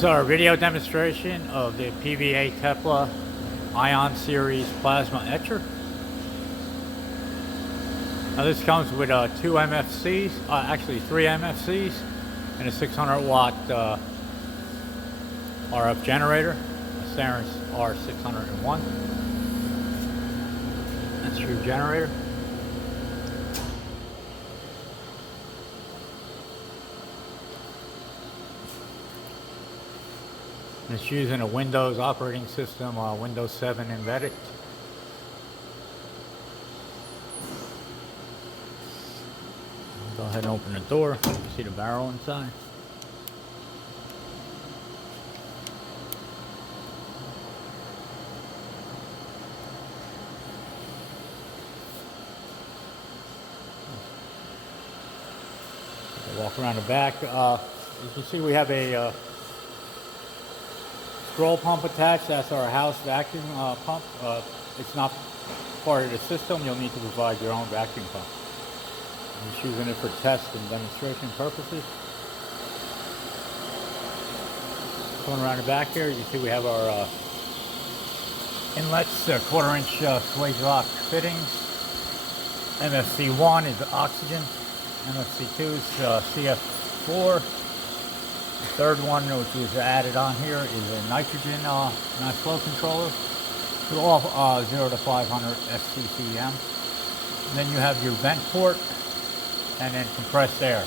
This is our video demonstration of the PVA Tevla Ion series plasma etcher. Now this comes with two MFCs, actually three MFCs, and a 600 watt RF generator, a Saren's R601. That's your generator. It's using a Windows operating system, Windows 7 embedded. Go ahead and open the door. You can see the barrel inside. Walk around the back. As you can see, we have a scroll pump attached. That's our house vacuum pump. It's not part of the system. You'll need to provide your own vacuum pump. I'm just using it for test and demonstration purposes. Going around the back here, you see we have our inlets, 1/4 inch swage lock fittings. MFC1 is oxygen. MFC2 is CF4. The third one, which was added on here, is a nitrogen mass flow controller. They're all 0 to 500 SCCM. And then you have your vent port and then compressed air.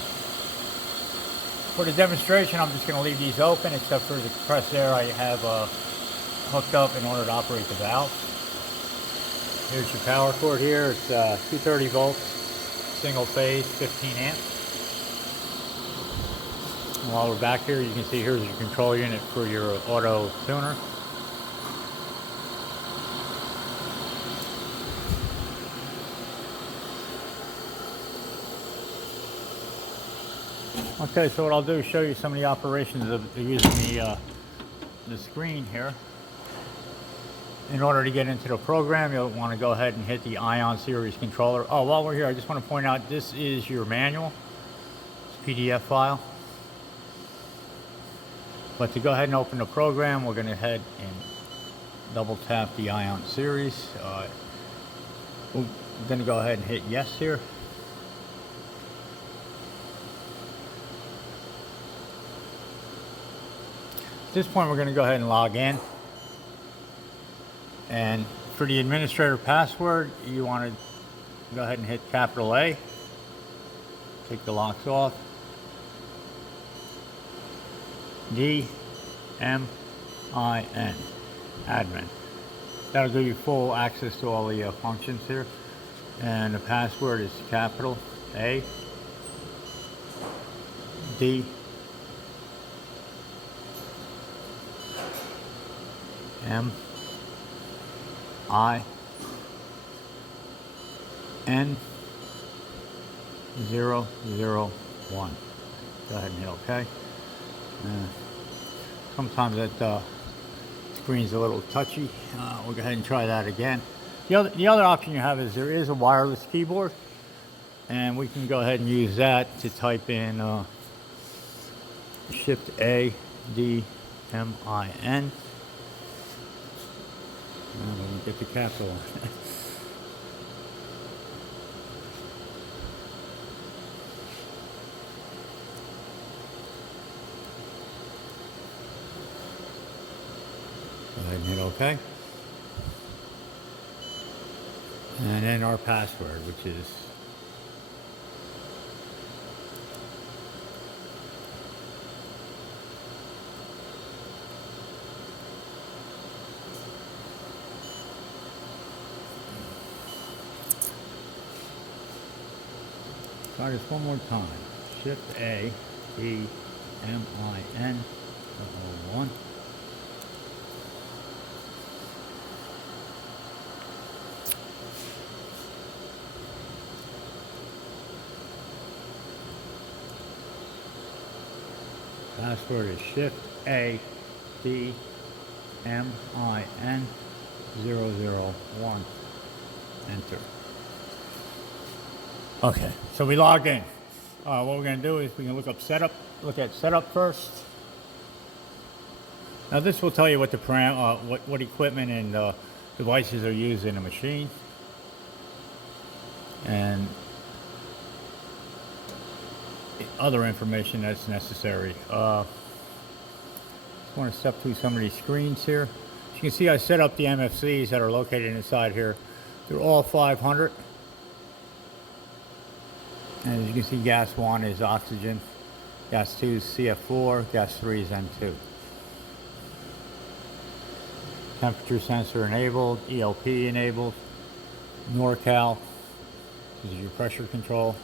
For the demonstration, I'm just going to leave these open, except for the compressed air I have hooked up in order to operate the valve. Here's your power cord here. It's 230 volts, single phase, 15 amps. While we're back here, you can see here's your control unit for your auto tuner. Okay, so what I'll do is show you some of the operations of using the screen here. In order to get into the program, you'll want to go ahead and hit the Ion series controller. Oh, while we're here, I just want to point out this is your manual. It's a PDF file. But to go ahead and open the program, we're going to head and double tap the Ion series. We're going to go ahead and hit yes here. At this point, we're going to go ahead and log in. And for the administrator password, you want to go ahead and hit capital A. Take the locks off. D-M-I-N, admin. That'll give you full access to all the functions here. And the password is capital A, D, M, I, N, 001. Go ahead and hit OK. Sometimes that screen's a little touchy. We'll go ahead and try that again. The other option you have is there is a wireless keyboard, and we can go ahead and use that to type in Shift A, D, M, I, N. And we'll get the capital on. Go ahead and hit OK. And then our password, which is try this one more time. Shift A, D, M, I, N, 001. Password is Shift A, D, M, I, N, 001. Enter. Okay, so we logged in. What we're going to do is we can look at setup first. Now this will tell you what the what equipment and devices are used in a machine, and other information that's necessary. Just want to step through some of these screens here. As you can see, I set up the MFCs that are located inside here. They're all 500. And as you can see, gas 1 is oxygen, gas 2 is CF4, gas 3 is N2. Temperature sensor enabled, ELP enabled, NorCal, this is your pressure control,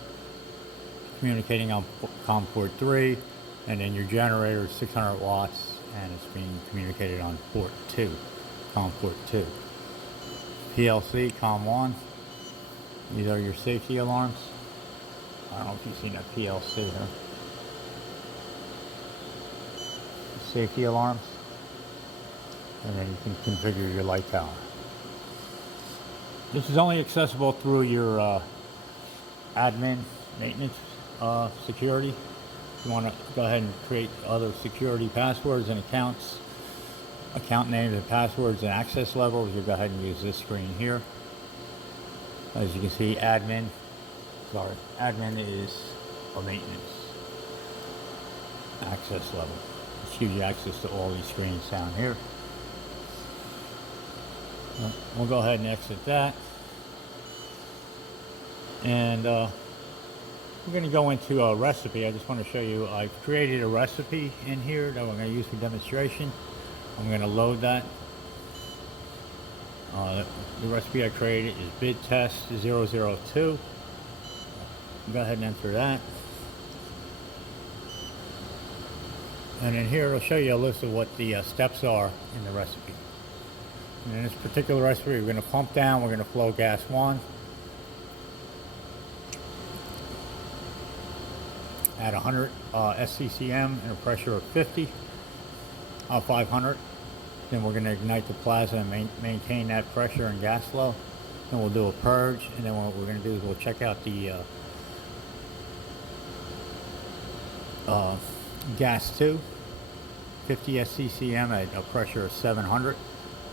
communicating on COM port 3, and then your generator is 600 watts and it's being communicated on port 2, COM port 2. PLC, COM 1, these are your safety alarms. I don't know if you've seen that PLC here. Safety alarms. And then you can configure your light tower. This is only accessible through your admin maintenance security. If you want to go ahead and create other security passwords and accounts, account names and passwords and access levels, you go ahead and use this screen here. As you can see, admin is a maintenance access level. This gives you access to all these screens down here. We'll go ahead and exit that. And we're going to go into a recipe. I just want to show you, I've created a recipe in here that we're going to use for demonstration. I'm going to load that. The recipe I created is bid test 002. Go ahead and enter that. And in here it'll show you a list of what the steps are in the recipe. And in this particular recipe, we're going to pump down, we're going to flow gas 1 at 100 SCCM and a pressure of 500. Then we're going to ignite the plasma and maintain that pressure and gas flow. Then we'll do a purge, and then what we're going to do is we'll check out the gas 2, 50 SCCM at a pressure of 700.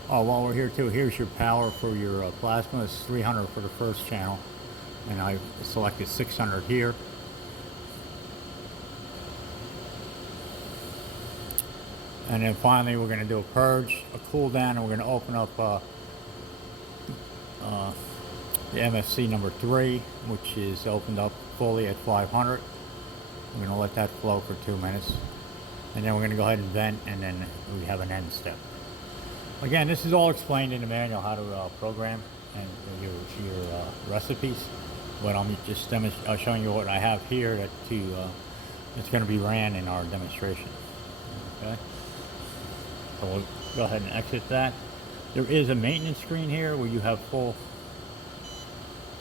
While we're here too, here's your power for your plasma. It's 300 for the first channel, and I selected 600 here. And then finally we're going to do a purge, a cool down, and we're going to open up the MFC number 3, which is opened up fully at 500. We're going to let that flow for 2 minutes, and then we're going to go ahead and vent, and then we have an end step. Again, this is all explained in the manual, how to program and your recipes, but I'm just showing you what I have here that's going to be ran in our demonstration. Okay, so we'll go ahead and exit that. There is a maintenance screen here where you have full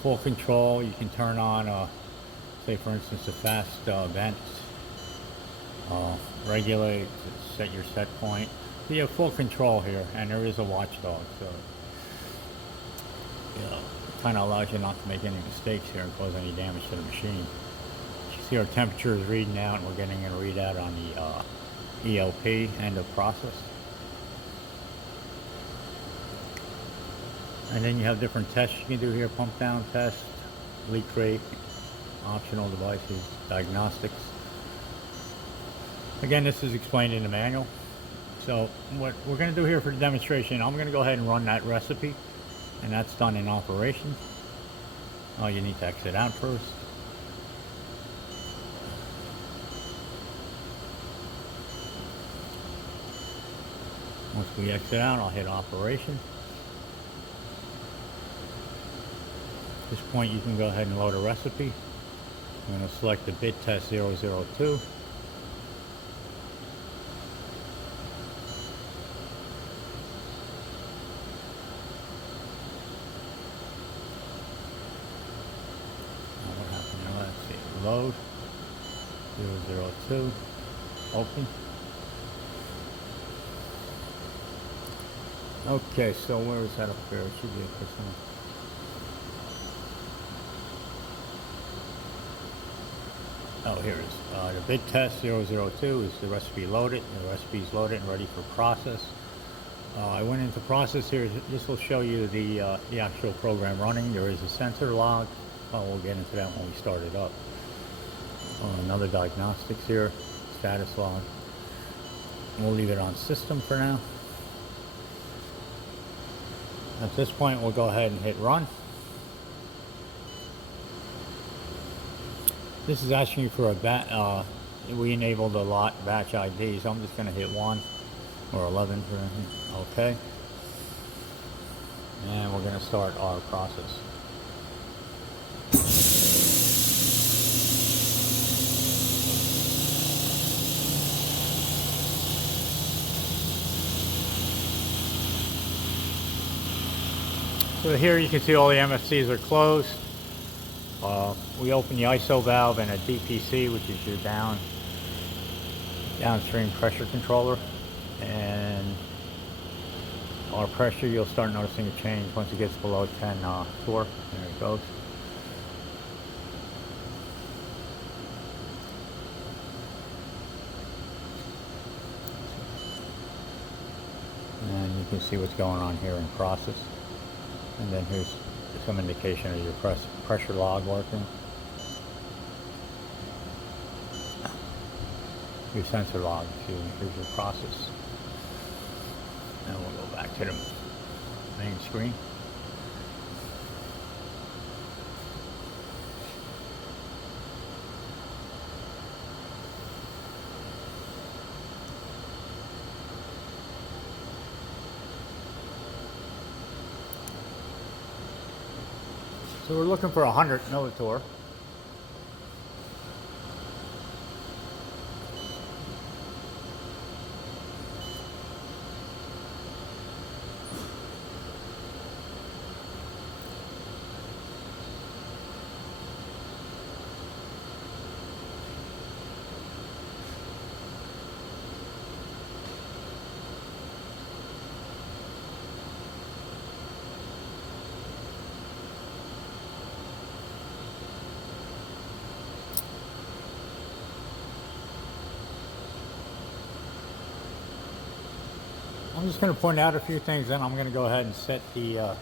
control. You can turn on, say for instance, a fast vent, regulate, set your set point. So you have full control here, and there is a watchdog, so it kind of allows you not to make any mistakes here and cause any damage to the machine. You see our temperature is reading out, and we're getting a readout on the ELP, end of process. And then you have different tests you can do here: pump down test, leak rate, optional devices, diagnostics. Again, this is explained in the manual. So what we're going to do here for the demonstration, I'm going to go ahead and run that recipe, and that's done in operation. You need to exit out first. Once we exit out, I'll hit operation. At this point, you can go ahead and load a recipe. I'm going to select the bid test 002. Load 002, open. Okay, so where is that up there? It should be up this one. Oh, here it is. The bid test 002 is the recipe loaded. The recipe is loaded and ready for process. I went into process here. This will show you the actual program running. There is a sensor log. We'll get into that when we start it up. Another diagnostics here, status log. We'll leave it on system for now. At this point, we'll go ahead and hit run. This is asking for a batch. We enabled a lot batch ID, so I'm just going to hit 1 or 11 for okay. And we're going to start our process. So here you can see all the MFCs are closed. We open the ISO valve and a DPC, which is your downstream pressure controller, and our pressure, you'll start noticing a change once it gets below 10 torque. There it goes. And you can see what's going on here in process. And then here's some indication of your pressure log working. Your sensor log, here's your process. And we'll go back to the main screen. So we're looking for 100 millitorr. I'm just going to point out a few things, then I'm going to go ahead and set the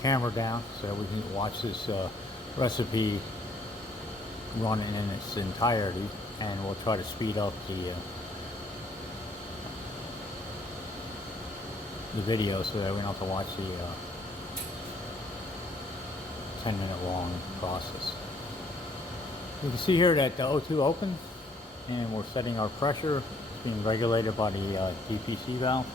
camera down so we can watch this recipe run in its entirety, and we'll try to speed up the video so that we don't have to watch the 10-minute long process. You can see here that the O2 opened, and we're setting our pressure. It's being regulated by the DPC valve.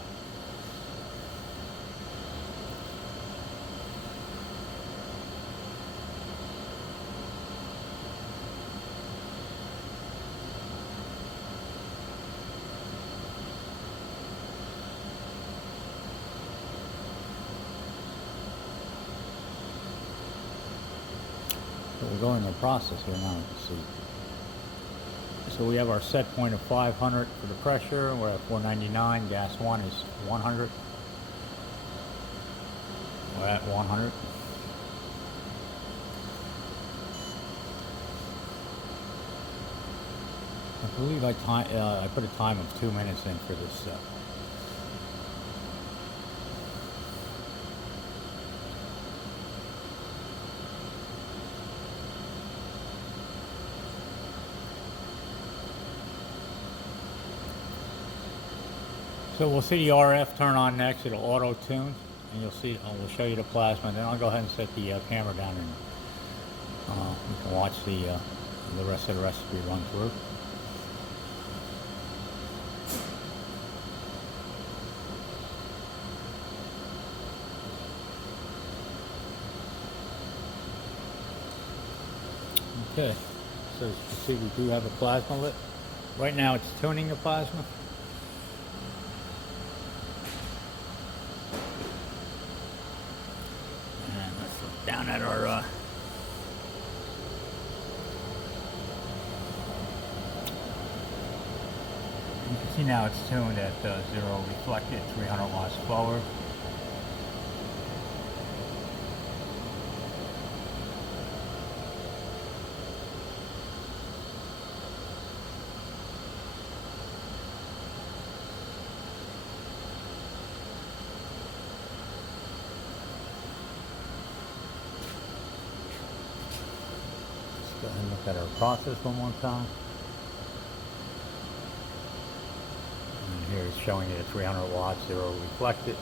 So we're going to process here now, you can see. So we have our set point of 500 for the pressure. We're at 499. Gas 1 is 100. We're at 100. I believe I put a time of 2 minutes in for this. So we'll see the RF turn on next. It'll auto tune, and you'll see. We'll show you the plasma. Then I'll go ahead and set the camera down, and you can watch the rest of the recipe run through. Okay, so as you can see, we do have a plasma lit. Right now it's tuning the plasma. And let's look down at our you can see now it's tuned at 0 reflected, 300 watts forward. And look at our process one more time. And here it's showing you at 300 watts, zero reflected.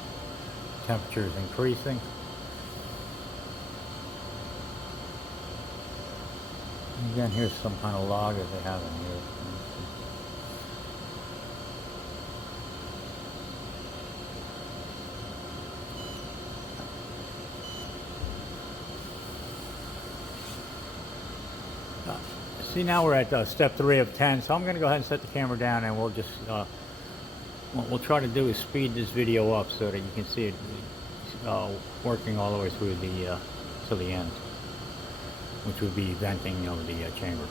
Temperature is increasing. And again, here's some kind of log that they have in here. See, now we're at step 3 of 10, so I'm going to go ahead and set the camera down, and we'll just what we'll try to do is speed this video up so that you can see it working all the way through the to the end, which would be venting of the chamber.